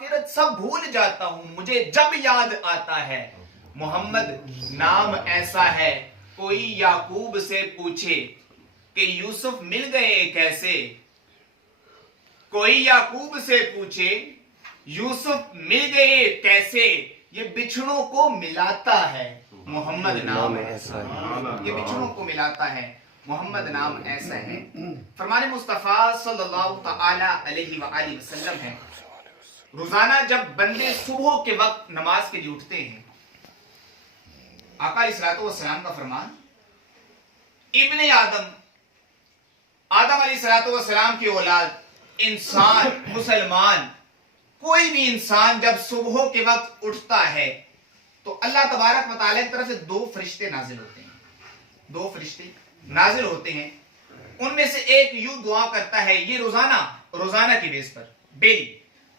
आखिरत सब भूल जाता हूँ मुझे जब याद आता है। मोहम्मद नाम ऐसा है कोई याकूब से पूछे कि यूसुफ मिल गए कैसे। कोई याकूब से पूछे यूसुफ मिल गए कैसे, ये बिछड़ों को मिलाता है मोहम्मद नाम ऐसा है। ये बिछड़ों को मिलाता है मोहम्मद नाम ऐसा है। फरमाने मुस्तफा सल्लल्लाहु तआला अलैहि वआलिहि वसल्लम है, रोजाना जब बंदे सुबह के वक्त नमाज के लिए उठते हैं, आका अलैहिस्सलातु वस्सलाम का फरमान, इब्ने आदम अलैहिस्सलातु वस्सलाम की औलाद, इंसान, मुसलमान, कोई भी इंसान जब सुबह के वक्त उठता है तो अल्लाह तबारक व तआला की तरफ से दो फरिश्ते नाजिल होते हैं। दो फरिश्ते नाजिल होते हैं, उनमें से एक यूं दुआ करता है, ये रोजाना की बेस पर डेली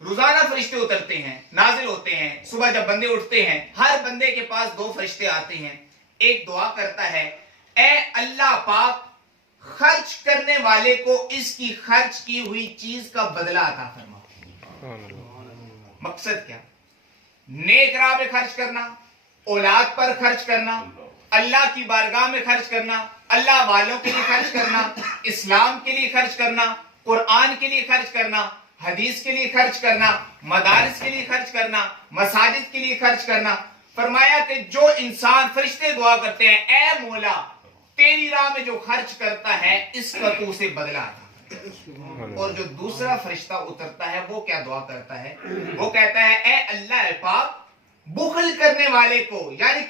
रोजाना फरिश्ते उतरते हैं, नाजिल होते हैं। सुबह जब बंदे उठते हैं, हर बंदे के पास दो फरिश्ते आते हैं। एक दुआ करता है, ए अल्लाह पाक, खर्च करने वाले को इसकी खर्च की हुई चीज का बदला अता फरमा। मकसद क्या? नेक राह में खर्च करना, औलाद पर खर्च करना, अल्लाह की बारगाह में खर्च करना, अल्लाह वालों के लिए खर्च करना, इस्लाम के लिए खर्च करना, कुरान के लिए खर्च करना, हदीस के लिए खर्च करना, मदारिस के लिए खर्च करना, मसाजिद के लिए खर्च करना। फरमाया कि जो इंसान, फरिश्ते दुआ करते हैं, ए मौला, तेरी राह में जो खर्च करता है इसका तो उसे बदला आता। और जो दूसरा फरिश्ता उतरता है वो क्या दुआ करता है? वो कहता है, ए अल्लाह पाक, बुखल करने वाले को, यानी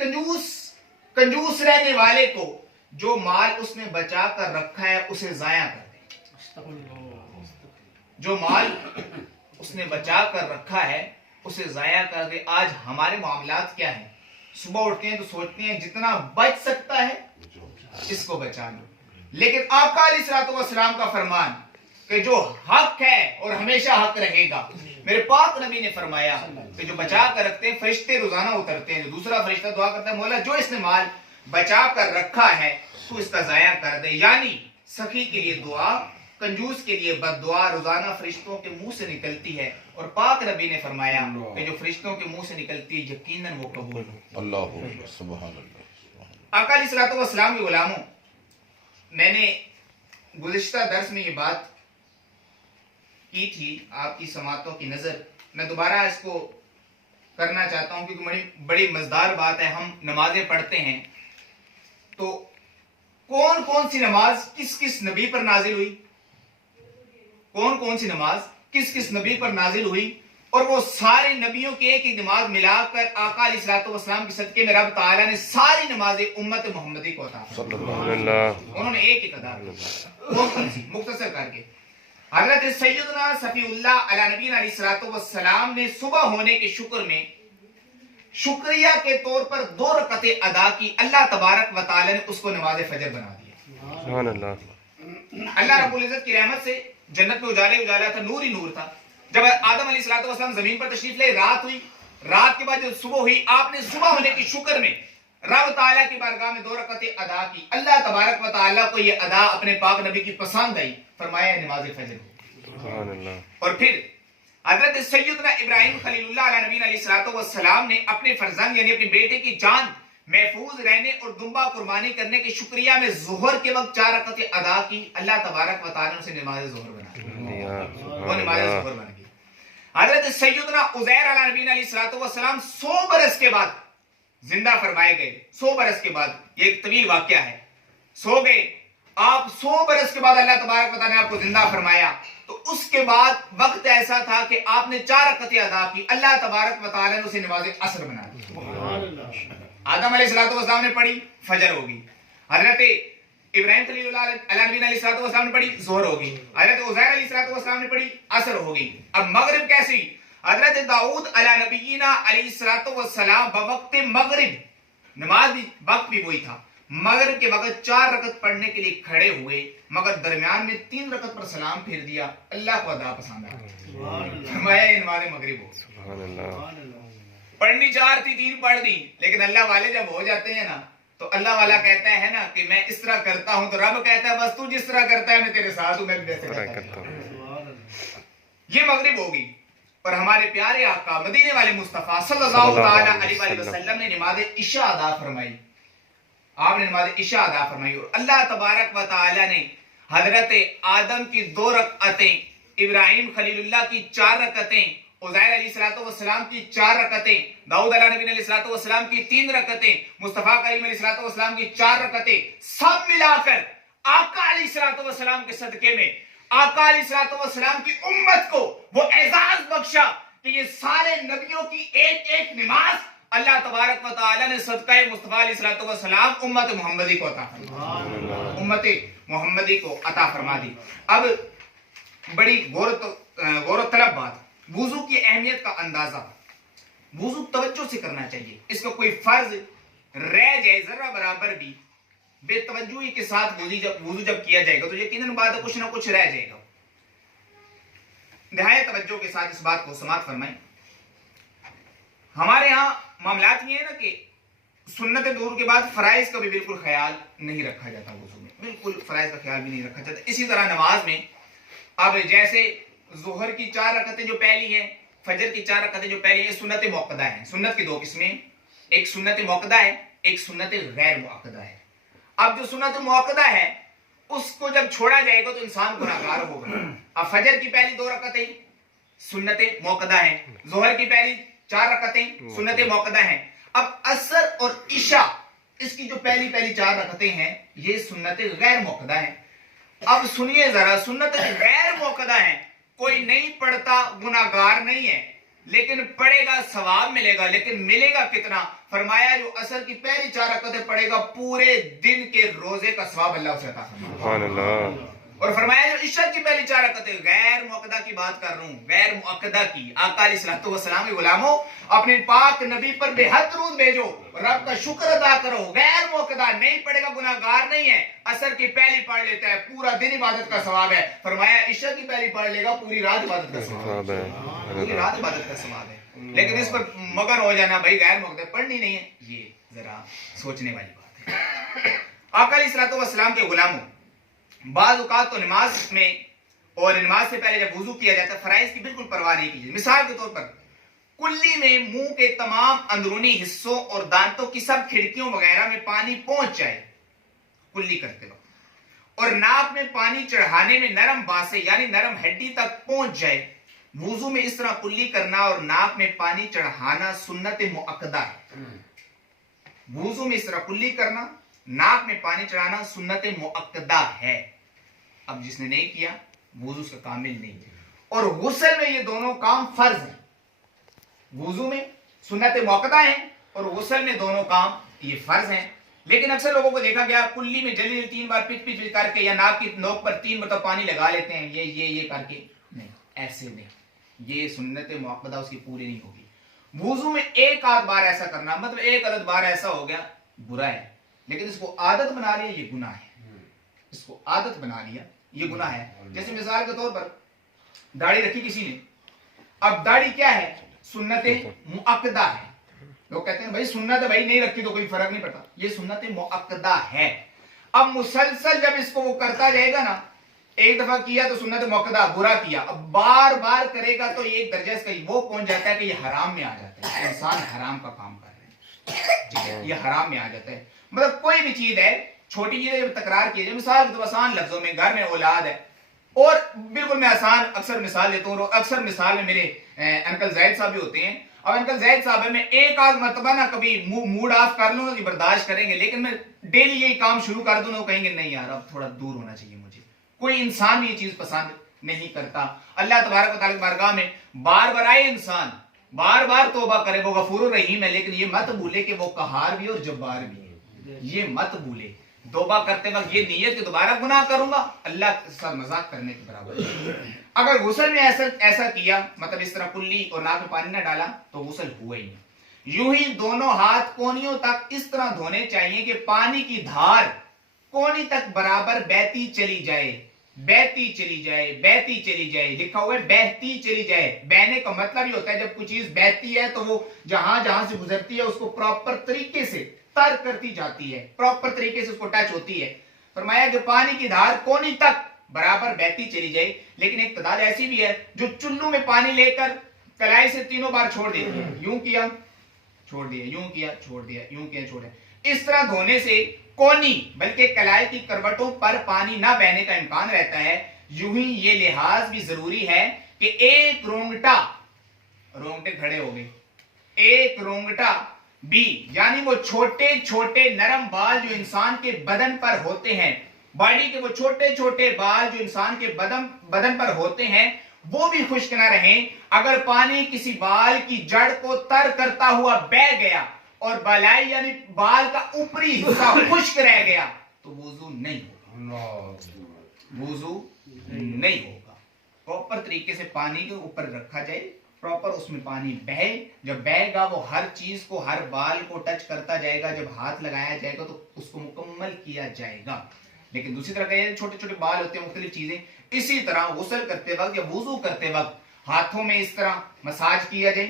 कंजूस रहने वाले को, जो माल उसने बचा कर रखा है उसे जाया कर दे। जो माल उसने बचा कर रखा है उसे जाया कर दे। आज हमारे मामलात क्या है? सुबह उठते हैं तो सोचते हैं जितना बच सकता है इसको बचा लो, लेकिन आका अलैहिस्सलातु वस्सलाम का फरमान कि जो हक है और हमेशा हक रहेगा, मेरे पाक नबी ने फरमाया कि जो बचा कर रखते हैं फरिश्ते रोजाना उतरते हैं। जो दूसरा फरिश्ता दुआ करता है, मौला जो इसने माल बचा कर रखा है तो इसका जाया कर दे। यानी सखी के लिए दुआ, कंजूस के लिए बद्दुआ रोजाना फरिश्तों के मुंह से निकलती है। और पाक नबी ने फरमाया कि जो फरिश्तों के मुंह से निकलती है यकीनन वो कबूल हो। अल्लाह सुभान अल्लाह। आका अलैहिस्सलातु वस्सलाम के गुलामों, मैंने गुज़िश्ता दर्स में ये बात की थी, आपकी समातों की नजर मैं दोबारा इसको करना चाहता हूं क्योंकि बड़ी मजेदार बात है। हम नमाजें पढ़ते हैं तो कौन कौन सी नमाज किस किस नबी पर नाजिल हुई, कौन कौन सी नमाज किस किस नबी पर नाजिल हुई, और वो सारे नबियों की एक ही नमाज मिलाकर आका अलैहिस्सलातु वस्सलाम के सदके में रब ताला ने सारी नमाजें उम्मत मोहम्मदी को अता फरमाई। उन्होंने एक एक अदा की, मुख्तसर करके। हजरत सैयदना सफीउल्लाह अला नबीना अलैहिस्सलातु वस्सलाम ने सुबह होने के शुक्र में शुक्रिया के तौर पर 2 रकअतें अदा की। अल्लाह तबारक व तआला ने उसको नमाज फजर बना दिया। सुभान अल्लाह। अल्लाह रब्बुल इज्जत की रहमत से जन्नत में उजाला था, नूर ही नूर था। जब आदम अलैहिस्सलातु वस्सलाम जमीन पर तशरीफ ले, रात हुई, रात के बाद जब सुबह हुई, आपने सुबह होने की शुक्र में रब ताला की बारगाह में 2 रकअतें अदा की। अल्लाह तबारक व तआला को ये अदा अपने पाक नबी की पसंद आई, फरमाया नमाज फजर। सुभान अल्लाह। और फिर हजरत सैयदना इब्राहिम खलीलुल्लाह अला नबीना अलैहिस्सलातु वस्सलाम ने अपने फरजंद यानी अपने बेटे की जान महफूज रहने और दुम्बा कुर्बानी करने के शुक्रिया में ज़ोहर के वक्त 4 रकअतें अदा की। अल्लाह तबारक व तआला ने उसे नमाज ज़ोहर बना दी, वो नमाज ज़ोहर बन गई। हजरत सैयदना उज़ैर अला नबीना अलैहिस्सलातु वस्सलाम 100 बरस के बाद जिंदा फरमाए गए। 100 बरस के बाद, ये एक तवील वाकया है, सो गए आप, 100 बरस के बाद अल्लाह तबारक व तआला ने आपको जिंदा फरमाया। तो उसके बाद वक्त ऐसा था कि आपने 4 रकअतें अदा की। अल्लाह तबारक व तआला ने उसे नमाज असर बना दी। आदम अलैहिस्सलातु वस्सलाम ने पढ़ी, फजर होगी। हजरत इब्राहिम खलीलुल्लाह अला नबीना अलैहिस्सलातु वस्सलाम ने पढ़ी, ज़ोहर होगी। हजरत उज़ैर अलैहिस्सलातु वस्सलाम ने पढ़ी, असर होगी। अब मगरिब कैसी? हजरत दाऊद अला नबीना अलैहिस्सलातु वस्सलाम बवक्त मगरिब, नमाज भी वक्त भी वही था, मगरिब के वक्त 4 रकअत पढ़ने के लिए खड़े हुए, मगर दरमियान में 3 रकअत पर सलाम फेर दिया। अल्लाह को अदा पसंद आया, फरमाया नमाज मगरिब हो। सुभान अल्लाह। पढ़नी 4 थी, 3 पढ़ दी, लेकिन अल्लाह वाले जब हो जाते हैं ना तो अल्लाह वाला कहता है ना कि मैं इस तरह करता हूं, तो रब कहता है बस तू जिस तरह करता है मैं तेरे साथ हूं, मैं भी वैसे करता हूं। ये मगरिब होगी। और हमारे प्यारे आका मदीने वाले मुस्तफा सल्लल्लाहु ताला अलैहि वसल्लम ने नमाज इशा अदा फरमाई। आपने नमाज इशा अदा फरमाई और अल्लाह तबारक व तआला ने हजरत आदम की 2 रकअतें, इब्राहिम खलीलुल्लाह की 4 रकअतें, उज़ैर अलैहिस्सलाम की 4 रकअतें, दाऊद अलैहिस्सलाम की 3 रकअतें, मुस्तफा करीम अलैहिस्सलाम की 4 रकअतें, सब मिलाकर आका अलैहिस्सलाम के सदके में आका अलैहिस्सलाम की उम्मत को वो एजाज बख्शा कि ये सारे नबियों की एक एक नमाज अल्लाह तबारक व तआला ने सदका मुस्तफा अलैहिस्सलाम उम्मत मोहम्मदी को अता फरमा, उम्मत मोहम्मदी को अता फरमा दी। अब बड़ी गौर तलब बात, वुजू की अहमियत का अंदाजा वुजू तवज्जो से करना चाहिए। इसका कोई फर्ज रह जाए जरा बराबर भी बेतवज्जोही के साथ वुजू जब किया जाएगा तो यकीनन बात कुछ ना कुछ रह जाएगा। नहायत तवज्जो के साथ इस बात को समाप्त फरमाएं। हमारे यहाँ मामलात ये है ना कि सुन्नत दूर के बाद फराइज का भी बिल्कुल ख्याल नहीं रखा जाता, वुजू में बिल्कुल फराइज का ख्याल भी नहीं रखा जाता। इसी तरह नमाज में अब जैसे जोहर की 4 रकअतें जो पहली हैं, फजर की 4 रकअतें जो पहली हैं, सुन्नत मुअक्कदा है। सुन्नत की 2 किस्में, एक सुन्नत मुअक्कदा है, एक सुन्नत गैर मुअक्कदा है। अब जो सुन्नत मुअक्कदा है उसको जब छोड़ा जाएगा तो इंसान गुनाहगार होगा। अब फजर की पहली 2 रकअतें सुन्नत मुअक्कदा है, जोहर की पहली 4 रकअतें सुन्नत मुअक्कदा है। अब असर और इशा इसकी जो पहली 4 रकअतें हैं ये सुन्नत गैर मुअक्कदा है। अब सुनिए जरा, सुन्नत गैर मुअक्कदा है, कोई नहीं पढ़ता गुनाहगार नहीं है, लेकिन पढ़ेगा सवाब मिलेगा। लेकिन मिलेगा कितना? फरमाया जो असर की पहली 4 रकअतें पढ़ेगा पूरे दिन के रोजे का सवाब अल्लाह उसे अता फरमाएगा। सुभान अल्लाह। और फरमाया जो इशा की पहली 4 रकअतें, गैर मुअक्कदा की बात कर रहा हूं, गैर मुअक्कदा की। आका अलैहिस्सलाम के गुलामों अपने पाक नबी पर बेहद दरूद भेजो, रब का शुक्र अदा करो। गैर मुअक्कदा नहीं पढ़ेगा गुनाहगार नहीं है, असर की पहली पढ़ लेता है पूरा दिन इबादत का सवाब है। फरमाया इशा की पहली पढ़ लेगा पूरी रात इबादत का सवाब है, पूरी रात इबादत का सवाब है। लेकिन इस पर मगर हो जाना भाई गैर मुअक्कदा पढ़नी नहीं है, ये जरा सोचने वाली बात है। आका अलैहिस्सलाम के गुलामों बाज़ औक़ात तो नमाज में और नमाज से पहले जब वुजू किया जाता है फराइज की बिल्कुल परवाह नहीं की। मिसाल के तौर पर कुल्ली में मुंह के तमाम अंदरूनी हिस्सों और दांतों की सब खिड़कियों वगैरह में पानी पहुंच जाए कुल्ली करते वक्त, और नाक में पानी चढ़ाने में नरम बासे यानी नरम हड्डी तक पहुंच जाए। वुजू में इस तरह कुल्ली करना और नाक में पानी चढ़ाना सुन्नत मुअक्कदा है। वुजू में इस तरह कुल्ली करना, नाक में पानी चढ़ाना सुन्नत मुअक्कदा है। अब जिसने नहीं किया वुजू उसका कामिल नहीं है। और गुस्ल में ये दोनों काम फर्ज हैं। वुजू में सुन्नत मुअक्कदा है और गुस्ल में दोनों काम ये फर्ज हैं। लेकिन अक्सर लोगों को देखा गया कुल्ली में जल्दी 3 बार पिच करके या नाक की नोक पर 3 मतलब पानी लगा लेते हैं, ये करके नहीं, ऐसे नहीं, ये सुन्नत मुअक्कदा उसकी पूरी नहीं होगी। वुजू में एक आध बार ऐसा करना मतलब एक आध बार ऐसा हो गया बुरा है, लेकिन इसको आदत बना लिया ये गुनाह है। इसको आदत बना लिया ये गुनाह है। जैसे मिसाल के तौर पर दाढ़ी रखी किसी ने, अब दाढ़ी क्या है? सुन्नत मुअक्कदा है। लोग कहते हैं भाई सुन्नत भाई नहीं रखी तो कोई फर्क नहीं पड़ता, ये सुन्नत मुअक्कदा है। अब मुसलसल जब इसको वो करता जाएगा ना, एक दफा किया तो सुन्नत मुअक्कदा, बुरा किया, अब बार बार करेगा तो एक दर्जा इसका वो पहुंच जाता है कि ये हराम में आ जाता है। इंसान हराम का काम कर रहे हैं, ये हराम में आ जाता है। मतलब कोई भी चीज है, छोटी चीजें तकरार की जाए, मिसाल के तो आसान लफ्जों में घर में औलाद है, और बिल्कुल मैं आसान अक्सर मिसाल देता हूँ। अक्सर मिसाल में मेरे अंकल जैद साहब भी होते हैं। अब अंकल जैद साहब है, मैं एक आध मरतबा ना कभी मूड ऑफ कर लूंगा कि बर्दाश्त करेंगे, लेकिन मैं डेली यही काम शुरू कर दूं ना, कहेंगे नहीं यार अब थोड़ा दूर होना चाहिए मुझे। कोई इंसान भी ये चीज पसंद नहीं करता। अल्लाह तबारक व तआला की बारगाह में बार बार आए इंसान, बार बार तौबा करे, वो गफूर रहीम है, लेकिन ये मत भूले कि वो कहार भी और जब्बार भी है। ये मत भूले, तौबा करते वक्त ये नीयत कि दोबारा गुनाह करूंगा, अल्लाह के साथ मजाक करने के बराबर है। अगर गुस्ल में ऐसा किया, मतलब इस तरह कुल्ली और नाक में पानी ना डाला, तो गुस्ल हुआ ही नहीं। यूं ही दोनों हाथ कोनियों तक इस तरह धोने चाहिए कि पानी की धार कोनी तक बराबर बहती चली जाए, बहती चली जाए, बहती चली जाए। लिखा हुआ है बहती चली जाए। बहने का मतलब ये होता है जब कोई चीज बहती है तो वो जहां जहां से गुजरती है उसको प्रॉपर तरीके से तर करती जाती है, प्रॉपर तरीके से उसको टच होती है। फरमाया कि पानी की धार कोनी तक बराबर बहती चली जाए। लेकिन एक तादाद ऐसी भी है जो चुल्लू में पानी लेकर कलाई से 3 बार छोड़ देती है, यूं किया छोड़ दिया, यूं किया छोड़ दिया, यूं किया छोड़ दिया। इस तरह धोने से कोनी बल्कि कलाई की करवटों पर पानी ना बहने का इम्कान रहता है। यूं ही ये लिहाज भी जरूरी है कि एक रोंगटे खड़े हो गए, एक रोंगटा भी, यानी वो छोटे छोटे नरम बाल जो इंसान के बदन पर होते हैं, बॉडी के वो छोटे छोटे बाल जो इंसान के बदन पर होते हैं, वो भी खुश्क ना रहें। अगर पानी किसी बाल की जड़ को तर करता हुआ बह गया और बलाई यानी बाल का ऊपरी हिस्सा खुश्क रह गया तो वुजू नहीं होगा, वुजू नहीं होगा। प्रॉपर तरीके से पानी के ऊपर रखा जाए, प्रॉपर उसमें पानी बहे, जब बहेगा वो हर चीज को, हर बाल को टच करता जाएगा, जब हाथ लगाया जाएगा तो उसको मुकम्मल किया जाएगा। लेकिन दूसरी तरह के छोटे छोटे बाल होते हैं, मुख्तलिफ चीजें, इसी तरह गुस्ल करते वक्त या वुजू करते वक्त हाथों में इस तरह मसाज किया जाए,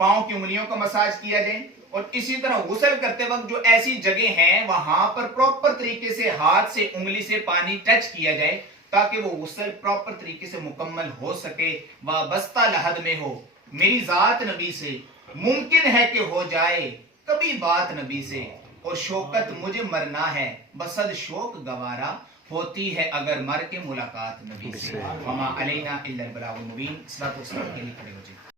पांव की उंगलियों का मसाज किया जाए, और इसी तरह गुस्ल करते वक्त जो ऐसी जगह हैं वहां पर प्रॉपर तरीके से हाथ से उंगली से पानी टच किया जाए ताकि वो गुस्ल प्रॉपर तरीके से मुकम्मल हो सके, वाबस्ता लहद में हो। मेरी जात नबी से मुमकिन है कि हो जाए कभी बात नबी से, और शौकत मुझे मरना है बसद शोक गवारा, होती है अगर मर के मुलाकात नबी से। वमा अलैना इल्लल बलागुल मुबीन। सलातो सलाम के लिए खड़े हो जाए।